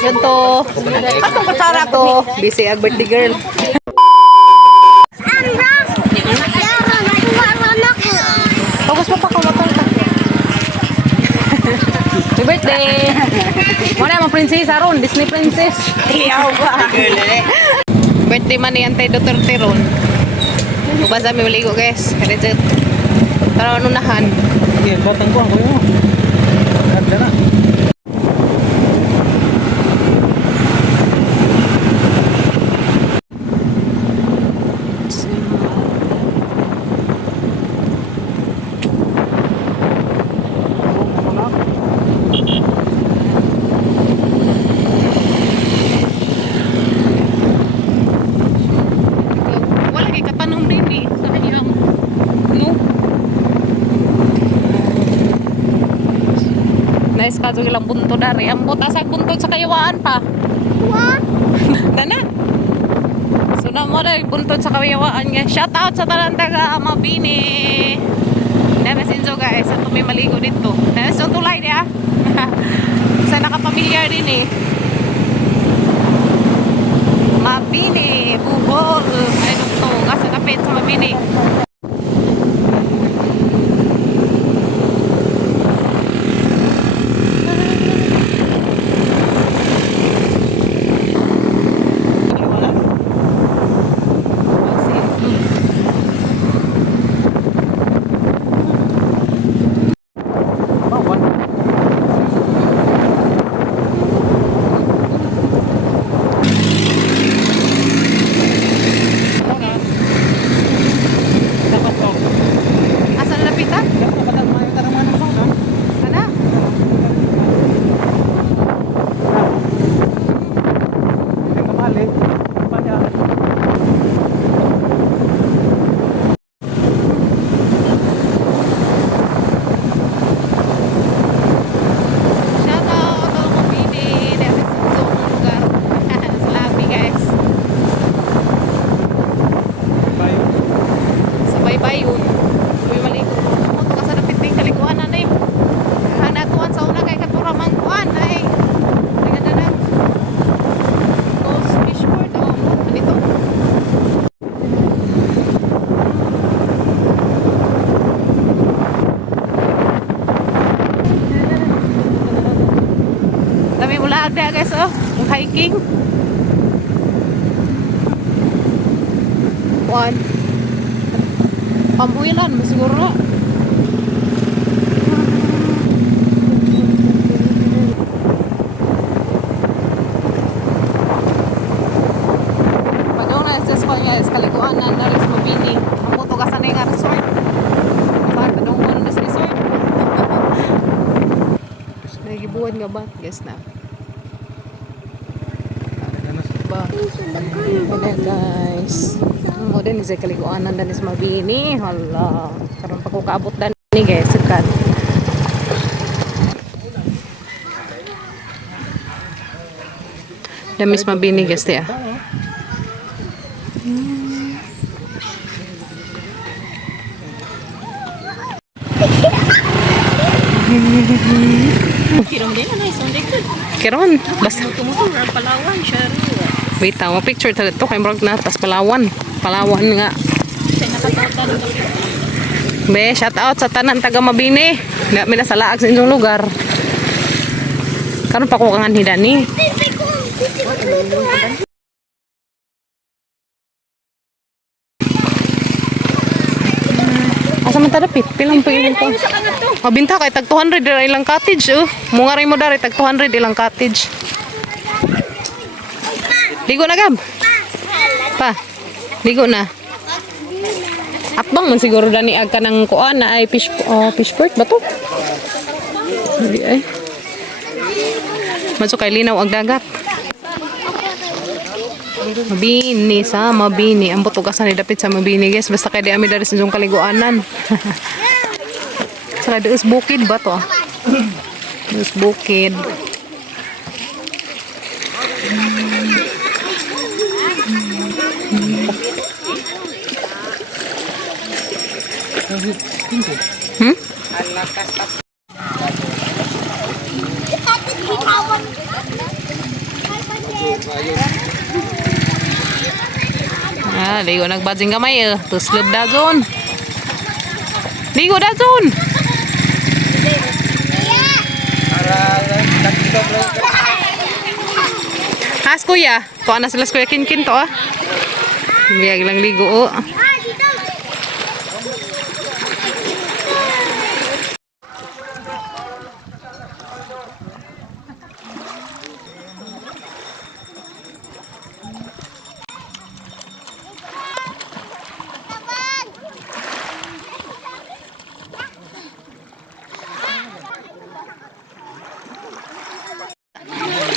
Yan to. Atong kutsara ko. Busy ag birthday girl. Tapos pa ko matang ta. Happy birthday. Mo na mga prinsesa ron, Disney princess. Iyaw ba. Birthday man ni Antay Duterte ron. Ubasa mi maligo guys. Kadit. Para anunahan. Iya, batang ko ako yo. Ada na. Nice kaso ilang bunto dari. Ang butasag buntot sa kayawaan pa. What? Dana. So na mo dari buntot sa kayawaan nga. Shout out sa tanan taga Mabini. Dami sinso guys. At may maligo dito. Dami so tulay dia. Sa nakapamilyar din eh. Mabini. Bubol. Ay to. Kasi kapit sa Mabini. Ada guys oh, hiking. One. Pamuilan siguro. Pagong na sa Espanya, kaliguan na sa Mabini. Ang puto ka sa nga resort. Bakit anong mo na sa resort? Nagibuan nga ba? Guys na. Ayan guys. O din sa kaliguanan dan sa Mabini. Hala. Karon pa ko kaabot dan ni guys. Sikat. Damis Mabini guys ya. Kiron basta Palawan siya. Wait, mo picture ta dito kay murag na tas Palawan nga. Be, shout out sa tanan taga Mabini. Na mina sa laag sa inyong lugar. Karon pa ko kangan hidani. Asa man ta dapit? Pilang pa ilang ko. Mabinta kay tag 200 ilang cottage oh. Mungaray mo dari tag 200 ilang cottage. Ligo na gab. Pa. Ligo na. Akbang man siguro dani ag kanang kuan na ay fishport ba to? Hindi ay. Maso kay linaw ang dagat. Mabini sa Mabini. Ang butugasan ni dapit sa Mabini guys. Basta kay di ami dari sa inyong kaliguanan. Sa deus bukid ba to? Deus bukid. Hmm? Ah, ligo nagbadjing gamay eh. Tuslub da zon. Ligo da zon. Has kuya. Tuwa na sila kuya Kinkin to ah. Biyag lang ligo oh.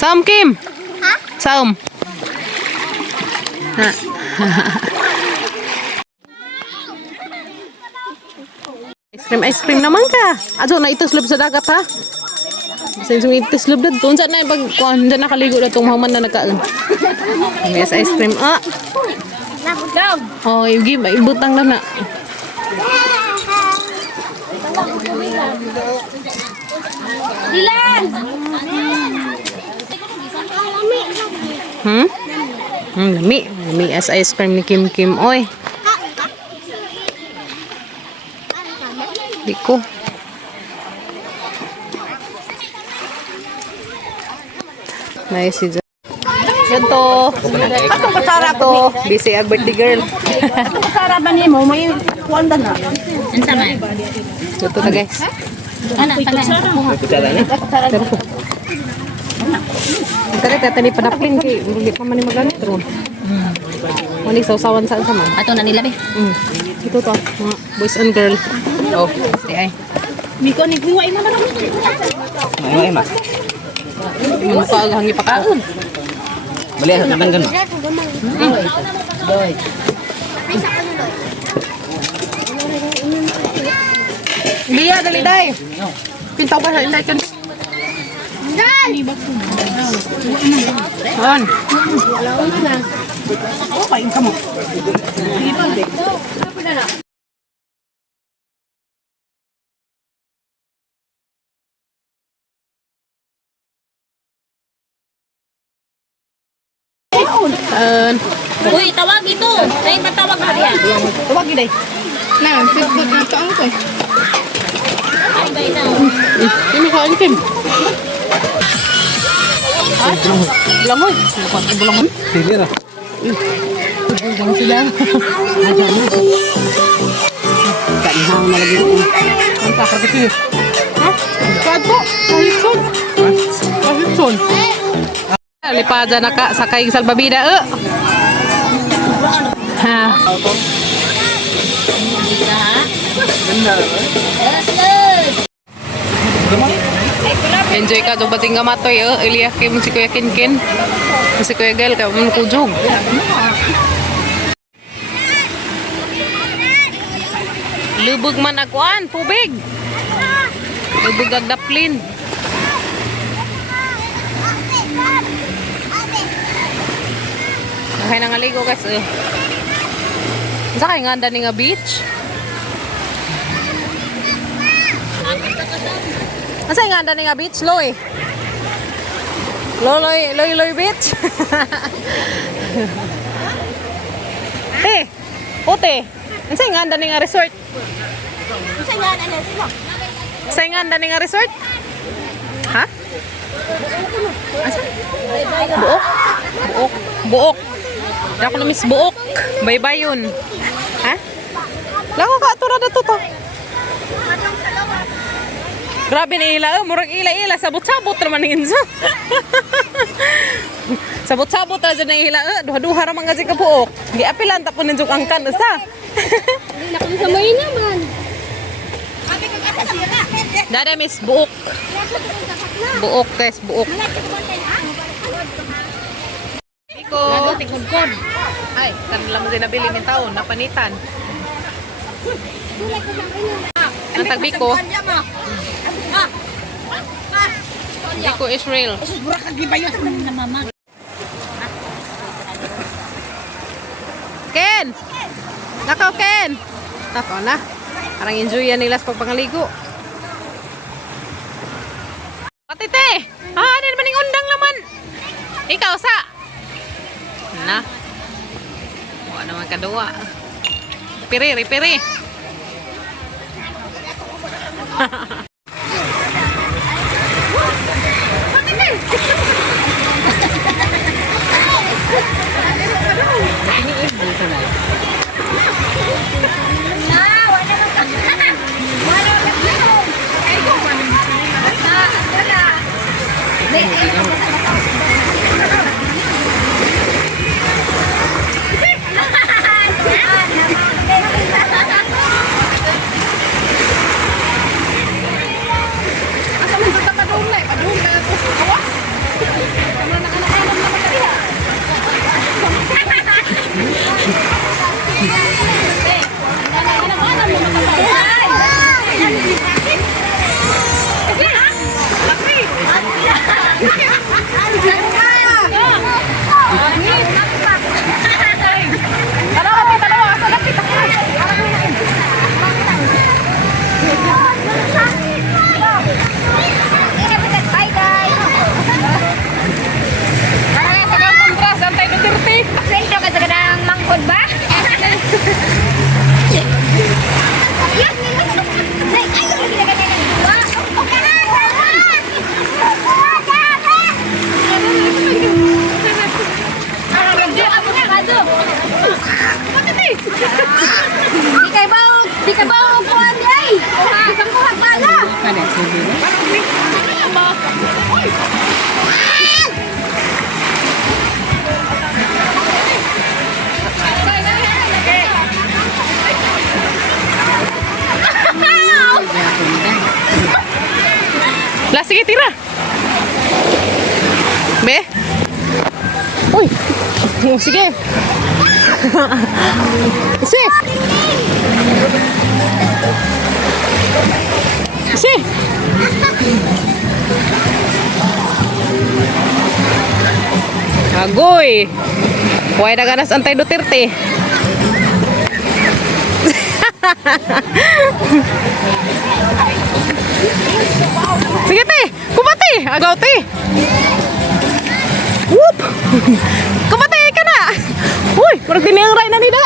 Saum Kim. Saum. Ha. Ice cream naman ka. Ajo na ituslub sa dagat ha. Bisan sung ituslub na tunsa na pag kuan diyan nakaligo na tong mahuman na nagkaan. Yes, ice cream. Ah. Oh, give ibutang na na. Dilan. Lami as ice cream ni Kim Kim. Oy. Diko. Nice si Ganto. Atong kasara ko. Busy ag birthday girl. Atong kasara ba nimo may kuanda na. Unsa man? Ito na guys. Ana pala. Tara tata ni padaplin kay hindi pa man ni magamit ron. Mali sausawan sa sama. Ato na nila be. Ito to, mga boys and girl. Oh, stay ay. Miko ni buway mo na. Ay, mas. Yung mukha ang hangi pakaon. Mali sa tangan mo. Doy. Liya dali day. Pintaw ba sa inday kun? On. Oh, kain ka mo. Uy, tawag ito. Ay patawag ka diyan. Tawag gid day. Na, Facebook na to ang ko. Ay bay na. Ini kain kim. Ay, bulangoy. Bulangoy. Sige na. Bulangoy sila. Aja mo. Kanhang na lagi ko. Ang takot ito. Ha? Kadto. Kahitson. Kahitson. Lipada na ka sa kaing salbabida ha. Enjoy ka do bating gamatoy Ilya Kim si Kuya Kinkin. Si Kuya Gel ka mo kujog. Lubog man akuan tubig. Lubog ag daplin. Okay na nga ligo guys. Sa kay nga ni nga beach. Asa nga ni nga beach, Loy? Loy beach. Eh, ote. Asa nga ni nga resort? Asa nga ni nga resort? Ha? Asa? Buok. Ako na miss buok. Bye-bye yun. Ha? Lako ka, tura na to. Grabe na ila. Murag ila-ila. Sabot-sabot naman ng inso. Sabot-sabot na dyan na ila. Duha-duha naman kasi ka buok. Giapilan tapon ng juk angkan. Usa. Hindi na kami sa may naman. Dada miss buok. Buok guys, buok. Ko Tikod-kod. ay kanila mo din nabili ng taon napanitan. Ang tagbi ko Biko Israel. Ken! Nakaw Ken! Nakaw na. Parang enjoy yan nila sa pagpangaligo. Patite! Ano naman yung undang laman? Ikaw sa? Na. Wala naman kadua. Piri, piri. Di ka ba upuan ay? Di ka kuha pala. Lah, sige, tira. Be. Uy. Sige. Sige. Sige. Agoy. Huwag na ganas antay Duterte. Sige, te. Kumati. Agaw, te. Whoop. Kumati ka na. Uy, parang tiniyangray na nila.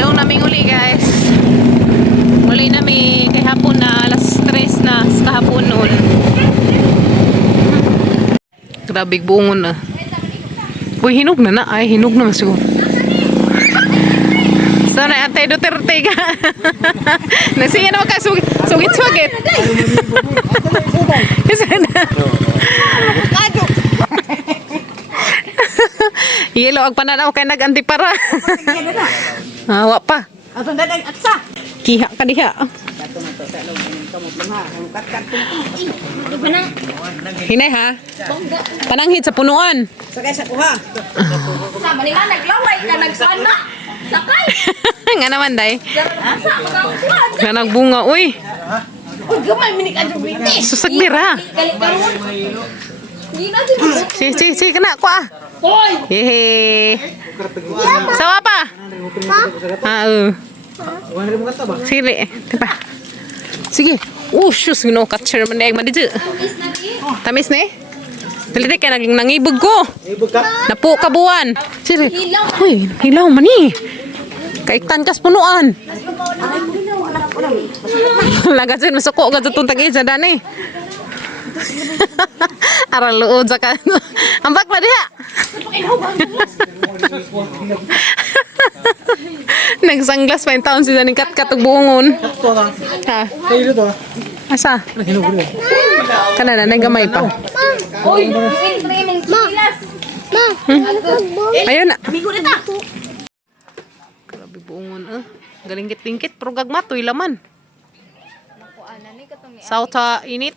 Daw naming uli, guys. Uli namin kay hapon na alas 3 na sa kahapon noon. Grabe bungon na. Uy, hinog na na. Ay, hinog na siguro. Sana Antay Duterte ka. Nasiya naman ka sugit-sugit. Yelo ag pananaw kay nag-antipara. Awa pa. Atong dadag atsa. Kiha ka diha. Hinay ha. Pananghit sa punuan. Sakay sa kuha. Sama nila naglaway ka nagsana. Sakay. Nga naman day. Asa magkuhan. Nga nagbunga uy. Uy, gamay minik ang bitis. Susagbira. Galit karon. Hindi na din. Si kana ko ah. Hoy. Hehe. Sawa pa. Sige, diba? Sige. Sus, catcher man dahil madidyo. Tamis na eh. Talitik ka, nangibog ko. Napo ka buwan. Sige. Uy, hilaw man eh. Kaiktan kas punuan. Lagasin, masuko ka sa tuntag isa dani. Aral luod sa ka. Ambak na diha. Nagsanglas pa yung taon sila ni kat-kat og buongon. Ha? Kayo dito. Asa? Hinugro. Kana na nagamay pa. Hoy, training silas. Ma. Ayun na. Amigo na ta. Grabe buongon ah. Galingkit-lingkit pero gagmatoy laman. Sa init.